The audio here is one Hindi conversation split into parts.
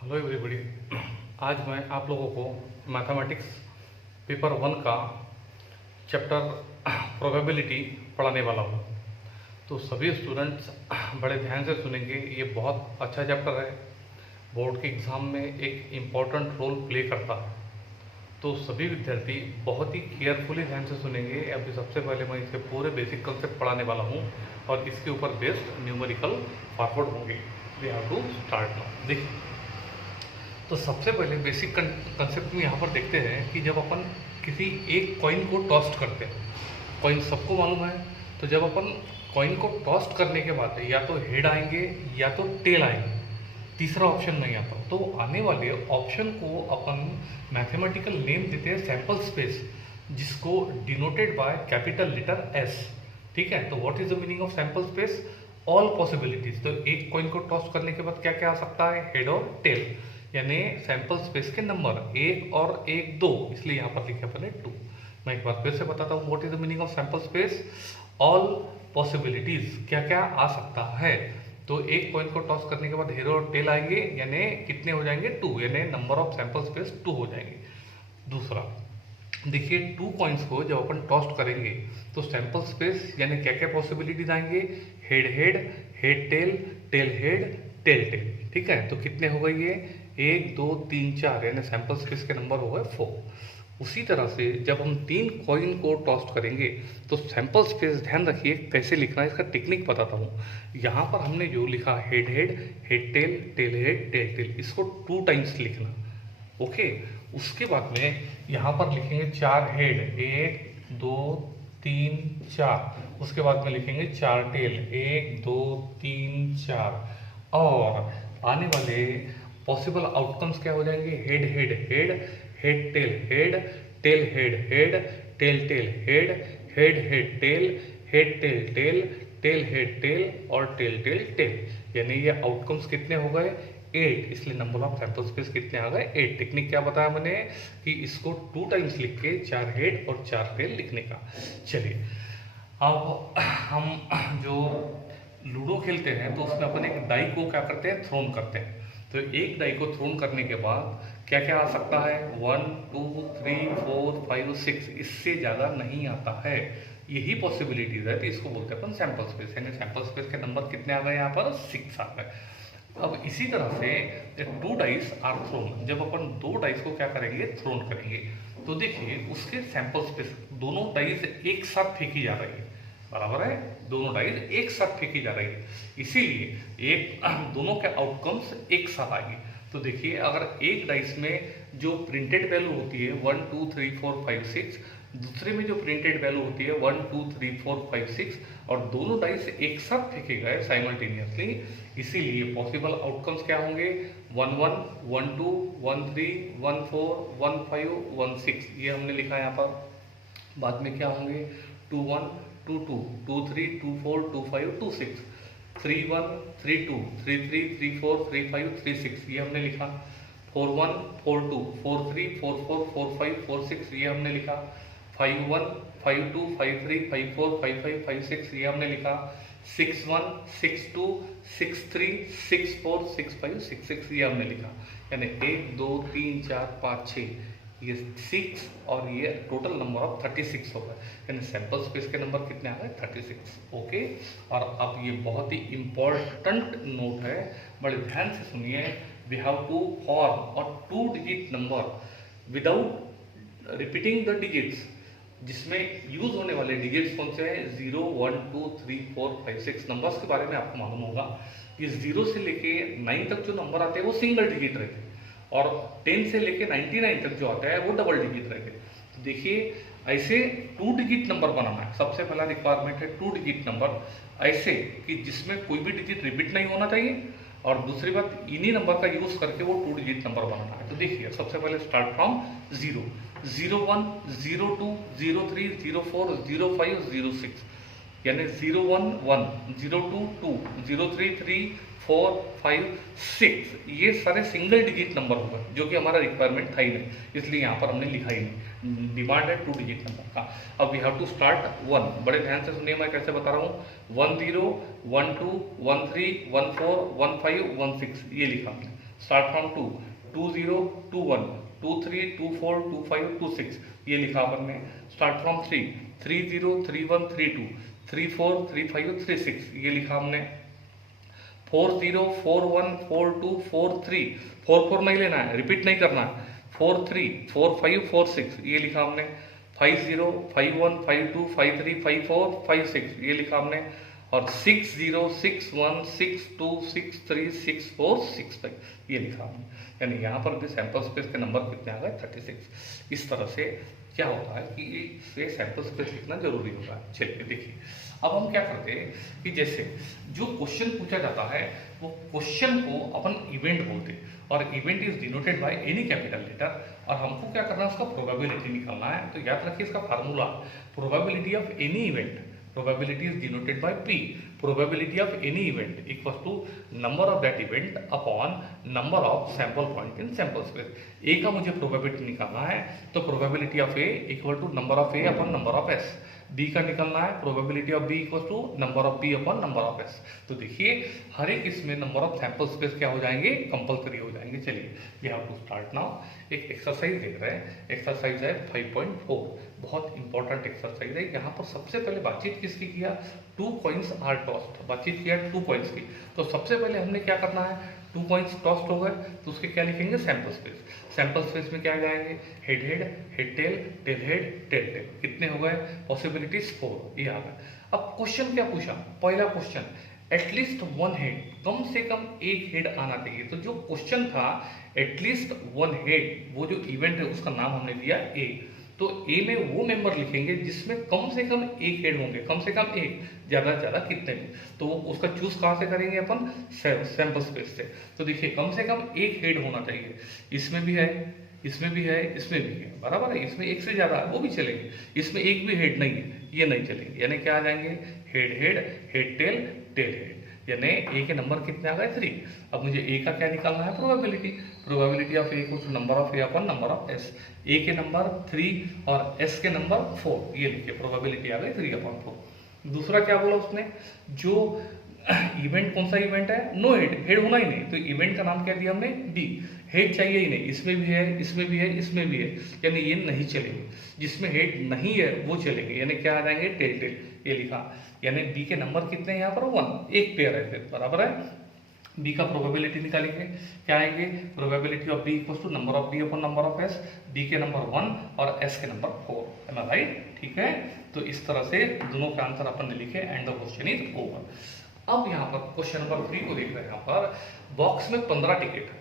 Hello everybody. आज मैं आप लोगों को मैथमेटिक्स पेपर 1 का चैप्टर प्रोबेबिलिटी पढ़ाने वाला हूँ। तो सभी स्टूडेंट्स बड़े ध्यान से सुनेंगे। ये बहुत अच्छा चैप्टर है, बोर्ड के एग्ज़ाम में एक इम्पॉर्टेंट रोल प्ले करता है। तो सभी विद्यार्थी बहुत ही केयरफुली ध्यान से सुनेंगे। अभी सबसे पहले मैं इसके पूरे बेसिक कंसेप्ट पढ़ाने वाला हूँ और इसके ऊपर बेस्ड न्यूमेरिकल फॉरवर्ड होंगे। We have to start now. देखिए, तो सबसे पहले बेसिक कंसेप्ट में यहाँ पर देखते हैं कि जब अपन किसी एक कॉइन को टॉस्ट करते हैं, कॉइन सबको मालूम है, तो जब अपन कॉइन को टॉस्ट करने के बाद या तो हेड आएंगे या तो टेल आएंगे, तीसरा ऑप्शन नहीं आता। तो आने वाले ऑप्शन को अपन मैथमेटिकल नेम देते हैं सैंपल स्पेस, जिसको denoted by capital letter S. ठीक है, तो what is the meaning of sample space? All possibilities. तो एक कॉइन को टॉस्ट करने के बाद क्या क्या आ सकता है? हेड और टेल, यानी सैंपल स्पेस के नंबर एक और एक दो, इसलिए यहाँ पर लिखे अपने 2। मैं एक बार फिर से बताता हूँ, what is the meaning of sample space? All possibilities, क्या क्या आ सकता है। तो एक कॉइन को टॉस करने के बाद हेड और टेल आएंगे, यानी कितने हो जाएंगे? 2, यानी नंबर ऑफ सैंपल स्पेस 2 हो जाएंगे। दूसरा देखिए, 2 कॉइन्स को जब अपन टॉस्ट करेंगे तो सैंपल स्पेस यानी क्या क्या पॉसिबिलिटीज आएंगे? Head head, head tail, tail head, tail tail. ठीक है, तो कितने हो गए ये? 1 2 3 4, यानी सैंपल स्पेस के नंबर हो गए 4। उसी तरह से जब हम 3 कॉइन को टॉस्ट करेंगे तो सैंपल स्पेस, ध्यान रखिए कैसे लिखना है, इसका टेक्निक बताता हूँ। यहाँ पर हमने जो लिखा head head, head tail, tail head, tail tail, इसको 2 टाइम्स लिखना। ओके, उसके बाद में यहाँ पर लिखेंगे 4 हेड, 1 2 3 4। उसके बाद में लिखेंगे 4 टेल, 1 2 3 4। और आने वाले पॉसिबल आउटकम्स क्या हो जाएंगे? Head head head, head tail head, tail head head, tail tail head, head head tail, head tail tail, tail head tail और टेल टेल टेल। यानी ये आउटकम्स कितने हो गए? 8। इसलिए नंबर ऑफ सैंपल स्पेस कितने आ गए? 8। टेक्निक क्या बताया मैंने कि इसको 2 टाइम्स लिख के 4 हेड और 4 टेल लिखने का। चलिए, अब हम जो लूडो खेलते हैं तो उसमें अपन एक डाई को क्या करते हैं? थ्रोन करते हैं। तो एक डाई को थ्रोन करने के बाद क्या क्या आ सकता है? 1 2 3 4 5 6, इससे ज़्यादा नहीं आता है। यही पॉसिबिलिटीज है, तो इसको बोलते हैं अपन सैंपल स्पेस। यानी सैंपल स्पेस के नंबर कितने आ गए यहाँ पर? 6 आ गए। अब इसी तरह से 2 डाइस आर थ्रोन, जब अपन 2 डाइस को क्या करेंगे? थ्रोन करेंगे। तो देखिए, उसके सैंपल स्पेस, दोनों डाइस एक साथ फेंकी जा रही है, बराबर है, दोनों डाइस एक साथ फेंकी जा रही है, इसीलिए एक दोनों के आउटकम्स एक साथ आएंगे। तो देखिए, अगर एक डाइस में जो प्रिंटेड वैल्यू होती है 1 2 3 4 5 6, दूसरे में जो प्रिंटेड वैल्यू होती है 1 2 3 4 5 6, और दोनों डाइस एक साथ फेंके गए साइमल्टेनियसली, इसीलिए पॉसिबल आउटकम्स क्या होंगे? 1 1 1 2 1 3 1 4 1 5 1 6, ये हमने लिखा है यहाँ पर। बाद में क्या होंगे? 2 1 2 2 2 3 2 4 2 5 2 6, 3 1 3 2 3 3 3 4 3 5 3 6, ये हमने लिखा। 4 1 4 2 4 3 4 4 4 5 4 6, ये हमने लिखा। 5 1 5 2 5 3 5 4 5 5 5 6, ये हमने लिखा। 6 1 6 2 6 3 6 4 6 5 6 6, ये हमने लिखा। यानी 1 2 3 4 5 6, ये 6 और ये टोटल नंबर ऑफ 36 होगा। यानी सैंपल स्पेस के नंबर कितने आ गए? 36। ओके, और अब ये बहुत ही इंपॉर्टेंट नोट है, बड़े ध्यान से सुनिए। We have to form a 2 digit number without repeating the digits, जिसमें यूज होने वाले डिजिट्स कौन से हैं? 0 1 2 3 4 5 6। नंबर्स के बारे में आपको मालूम होगा कि 0 से लेके 9 तक जो नंबर आते हैं वो सिंगल डिजिट रहते हैं, और 10 से लेके 99 तक जो आता है वो डबल डिजिट रहते हैं। तो देखिए, ऐसे 2 डिजिट नंबर बनाना है। सबसे पहला रिक्वायरमेंट है 2 डिजिट नंबर, ऐसे कि जिसमें कोई भी डिजिट रिपीट नहीं होना चाहिए, और दूसरी बात, इन्हीं नंबर का यूज करके वो 2 डिजिट नंबर बनाना है। तो देखिए, सबसे पहले स्टार्ट फ्रॉम 0 0 1 0 2 0 3 0 4 0 5 0 6, यानी 0 1 1 0 2 2 0 3 3 4 5 6, ये सारे सिंगल डिजिट नंबर होगा, जो कि हमारा रिक्वायरमेंट था ही नहीं, इसलिए यहाँ पर हमने लिखा ही नहीं। डिमांड है 2 डिजिट नंबर का। अब वी हैव टू स्टार्ट 1, बड़े ध्यान से सुनिए मैं कैसे बता रहा हूँ। 1 0 1 2 1 3 1 4 1 5 1 6, ये लिखा हमने। स्टार्ट फ्रॉम 2, 20, 21, 23, 24, 25, 26 ये लिखा अपन ने। स्टार्ट फ्रॉम 3, 30, 31, 32, 34, 35, 36 ये लिखा हमने। 40, 41, 42, 43, 44 नहीं लेना है, रिपीट नहीं करना है। 43, 45, 46 ये लिखा हमने। 50, 51, 52, 53, 54, 56 ये लिखा हमने। और 60, 61, 62, 63, 64, 65 ये लिखा हमने। यानी यहाँ पर भी सैंपल स्पेस के नंबर कितने आ गए? 36। इस तरह से क्या होता है कि इससे सैंपल स्पेस लिखना जरूरी होता है। चलिए देखिए, अब हम क्या करते हैं कि जैसे जो क्वेश्चन पूछा जाता है वो क्वेश्चन को अपन इवेंट बोलते हैं, और event is denoted by any capital letter, और हमको क्या करना है, उसका प्रोबेबिलिटी निकालना है। तो याद रखिए इसका formula, probability of any event, probability is denoted by P, probability of any event equals to number of that event upon number of sample point in sample space। A का मुझे probability निकालना है, तो probability of A equal to number of A upon number of S। B का निकालना है, probability of B equals to number of B upon number of S। तो देखिए हर एक इसमें नंबर ऑफ सैंपल स्पेस क्या हो जाएंगे? कंपलसरी हो जाएंगे। चलिए we have to start now. एक एक्सरसाइज देख रहे हैं, एक्सरसाइज है 5.4, बहुत इंपॉर्टेंट एक्सरसाइज है। यहाँ पर सबसे पहले बातचीत किसकी किया? 2 कॉइन्स आर टॉस्ड, बातचीत किया 2 कॉइन्स की। तो सबसे पहले हमने क्या करना है, 2 कॉइन्स टॉस्ड हो गए तो उसके क्या लिखेंगे? Sample space. सैंपल स्पेस में क्या आ जाएंगे? Head head, head tail, tail head, tail tail. कितने हो गए? पॉसिबिलिटीज 4 ये आ गए। अब क्वेश्चन क्या पूछा? पहला क्वेश्चन, एटलीस्ट 1 हेड, कम से कम एक हेड आना चाहिए। तो जो क्वेश्चन था एटलीस्ट 1 हेड, वो जो इवेंट है उसका नाम हमने दिया ए। तो ए में वो मेंबर लिखेंगे जिसमें कम से कम एक हेड होंगे, कम से कम एक, ज्यादा से ज्यादा कितने भी। तो उसका चूज कहाँ से करेंगे अपन? सैंपल स्पेस से। तो देखिए कम से कम एक हेड होना चाहिए, इसमें भी है, इसमें भी है, इसमें भी है, बराबर है। इसमें एक से ज्यादा है वो भी चलेंगे, इसमें एक भी हेड नहीं है ये नहीं चलेंगे। यानी क्या आ जाएंगे? Head head, head tail, tail head. यानी ए के नंबर कितने आ गए? 3। अब मुझे ए का क्या निकालना है? Probability. Probability of A equal to number of A upon number of S. A के नंबर 3 और एस के नंबर 4, ये लिखिए प्रोबेबिलिटी आ गई 3/4। दूसरा क्या बोला उसने? जो इवेंट कौन सा इवेंट है? नो हेड, हेड होना ही नहीं, तो इवेंट का नाम क्या दिया हमने? बी। हेड चाहिए ही नहीं, इसमें भी है, इसमें भी है, इसमें भी है, यानी ये नहीं चलेंगे। जिसमें हेड नहीं है वो चलेंगे, यानी क्या आ जाएंगे? टेल टेल, ये लिखा। यानी बी के नंबर कितने हैं यहाँ पर? 1, एक पेयर है फिर, बराबर है। बी का प्रोबेबिलिटी निकालेंगे, क्या आएंगे? Probability of B equals to number of B upon number of S. B के नंबर 1 और एस के नंबर 4, है ना, राइट? ठीक है, तो इस तरह से दोनों का आंसर अपन ने लिखे and the question is over. अब यहाँ पर क्वेश्चन नंबर 3 को देख रहे हैं। यहाँ पर बॉक्स में 15 टिकट है।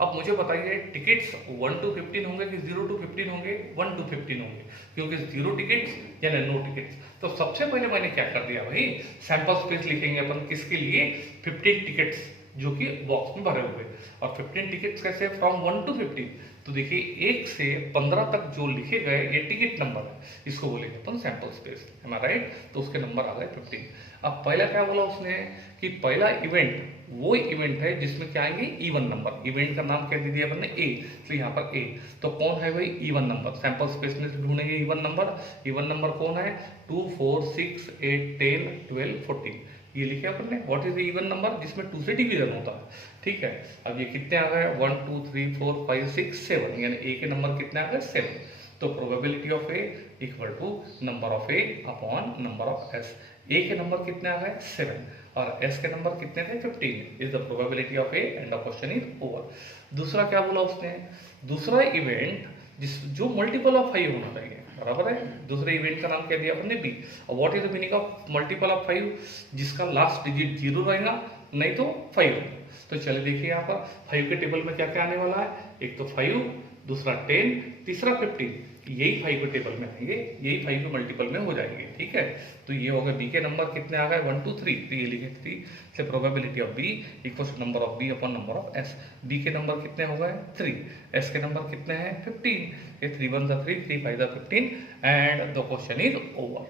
अब मुझे बताइए टिकट्स 1 to 15 होंगे कि 0 to 15 होंगे? 1 to 15 होंगे, क्योंकि 0 टिकट्स यानी नो टिकट्स। तो सबसे पहले मैंने क्या कर दिया भाई? सैंपल स्पेस लिखेंगे अपन किसके लिए? 15 टिकट्स जो कि बॉक्स में भरे हुए। और 15 टिकट्स कैसे? From 1 to 15। तो देखिए 1 से 15 तक जो लिखे गए ये टिकट नंबर है, इसको बोलेंगे अपन सैंपल स्पेस, है ना, राइट? तो उसके नंबर आ गए 15। अब पहला क्या बोला उसने कि पहला इवेंट वो इवेंट है जिसमें क्या आएंगे? Even number. इवेंट का नाम क्या दे दिया अपन ने? ए। तो यहाँ पर ए, तो कौन है भाई? Even number. सैंपल स्पेस में ढूंढेंगे इवन नंबर। इवन नंबर कौन है? 2, 4, 6, 8, 10, 12, 14 ये लिखे अपन ने। What is the even number? जिसमें 2 से डिवीजन होता है, ठीक है। अब ये कितने आ गए? 1, 2, 3, 4, 5, 6, 7, यानी ए के नंबर कितने आ गए? 7। तो probability of A equal to number of A upon number of S. A के नंबर कितने आ गए? 7 और एस के नंबर कितने थे? 15 is the probability of A and the question is over. दूसरा क्या बोला उसने? दूसरा इवेंट जो मल्टीपल ऑफ 5 होना चाहिए, बराबर है। दूसरे इवेंट का नाम क्या दिया हमने? बी। और what is the meaning of multiple of 5? जिसका लास्ट डिजिट 0 रहेगा, नहीं तो 5 होगा। तो चलिए देखिए यहाँ पर 5 के टेबल में क्या क्या आने वाला है? एक तो 5, दूसरा 10, तीसरा 15। यही 5 के टेबल में आएंगे, यही 5 के मल्टीपल में हो जाएंगे, ठीक है। तो ये होगा बी के नंबर कितने आ गए? 1, 2, 3, तो ये लिखे 3 से probability of B equals number of B upon number of S. B के नंबर कितने हो गए? 3। एस के नंबर कितने हैं? 15। ये 3 1 3, 3 5 15 and the question is over.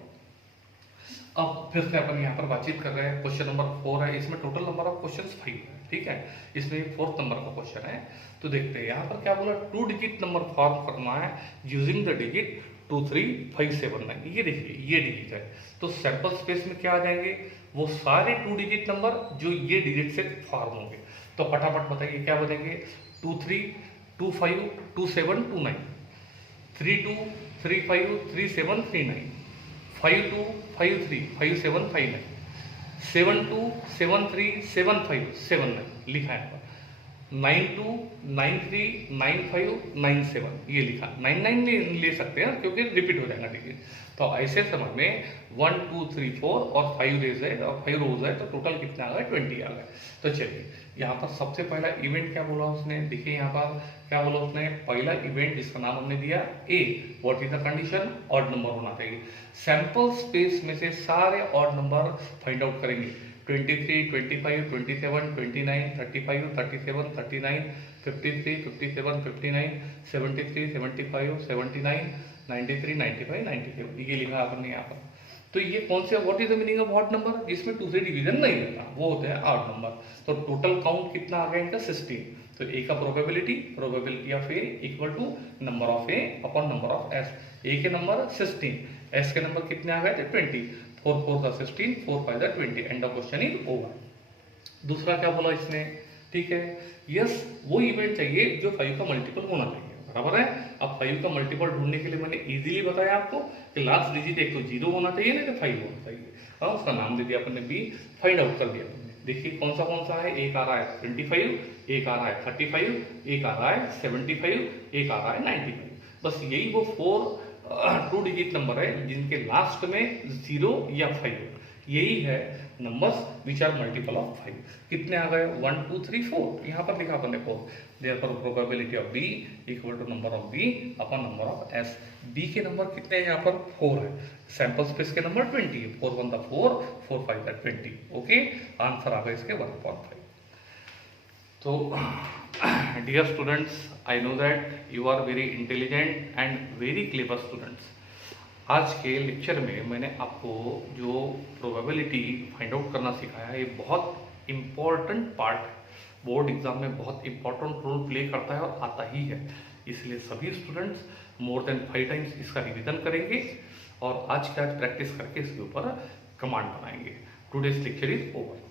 अब फिर से अपन यहाँ पर बातचीत कर रहे हैं। क्वेश्चन नंबर 4 है, इसमें टोटल नंबर ऑफ क्वेश्चंस 5 है, ठीक है। इसमें 4th नंबर का क्वेश्चन है। तो देखते हैं यहाँ पर क्या बोला? 2 डिजिट नंबर फॉर्म करना है यूजिंग द डिजिट 2, 3, 5, 7, 9। ये देखिए ये डिजिट है, तो सैंपल स्पेस में क्या आ जाएंगे? वो सारे 2 डिजिट नंबर जो ये डिजिट से फॉर्म होंगे। तो तो फटाफट बताइए क्या बनेंगे, 2 3 2 5 2 7 2 9, 3 2 3 5 3 7 3 9, 5 2 5 3 5 7 5 9, 7 2 7 3 7 5 7 9 लिखा है, 9 2 9 3 9 5 9 7 ये लिखा, 9 9 ले सकते हैं क्योंकि रिपीट हो जाएगा, ठीक है। तो ऐसे समय में 1 2 3 4 और 5 डेज है और 5 रोज है, तो टोटल कितना आ गया, 20 आ गए। तो चलिए यहाँ पर सबसे पहला इवेंट क्या बोला उसने, देखिए यहाँ पर क्या बोला उसने, पहला इवेंट जिसका नाम हमने दिया A, what is the condition, odd number होना चाहिए। सैंपल स्पेस में से सारे ऑड नंबर फाइंड आउट करेंगे, 23 25 27 29 35 37 39 53 57 59 73 75 79 93 95 97 ये लिखा आपने यहाँ पर। तो ये कौन से, what is the meaning of odd number, जिसमें 2 से डिवीजन नहीं रहता, वो होते हैं ऑड नंबर। तो टोटल काउंट कितना आ गया इनका, 16। तो ए का probability of A equal to number of A upon number of S. A के नंबर 16, एस के नंबर कितने आ गए थे, 20। 4 4 का 16, 4 5 का 20, end of question is over. दूसरा क्या बोला इसने, ठीक है, यस वो इवेंट चाहिए जो 5 का मल्टीपल होना चाहिए, बराबर है। अब 5 का मल्टीपल ढूंढने के लिए मैंने इजीली बताया आपको कि लास्ट डिजिट एक तो 0 होना चाहिए, नहीं तो 5 होना चाहिए, और उसका नाम दे दिया अपन ने बी, फाइंड आउट कर दिया हमने। देखिए कौन सा है, एक आ रहा है 25, एक आ रहा है 35, एक आ रहा है 75, एक आ रहा है 95। बस यही वो 2 डिजिट नंबर है जिनके लास्ट में 0 या 5, यही है numbers which are multiple of 5। कितने आ गए, 1 2 3 4, यहाँ पर लिखा अपन ने 4। Therefore probability of B equal to number of B upon number of S. B के नंबर कितने हैं, यहाँ पर 4 है, सैंपल स्पेस के नंबर 20 है, 4 1 दा 4 4 5 दा 20। ओके, आंसर आ गया इसके 1.5। तो dear students, I know that you are very intelligent and very clever students. आज के लेक्चर में मैंने आपको जो प्रोबेबिलिटी फाइंड आउट करना सिखाया, ये बहुत इम्पॉर्टेंट पार्ट, बोर्ड एग्जाम में बहुत इम्पॉर्टेंट रोल प्ले करता है और आता ही है। इसलिए सभी स्टूडेंट्स मोर देन 5 टाइम्स इसका रिवीजन करेंगे और आज के आज प्रैक्टिस करके इसके ऊपर कमांड बनाएंगे। Today's lecture is over.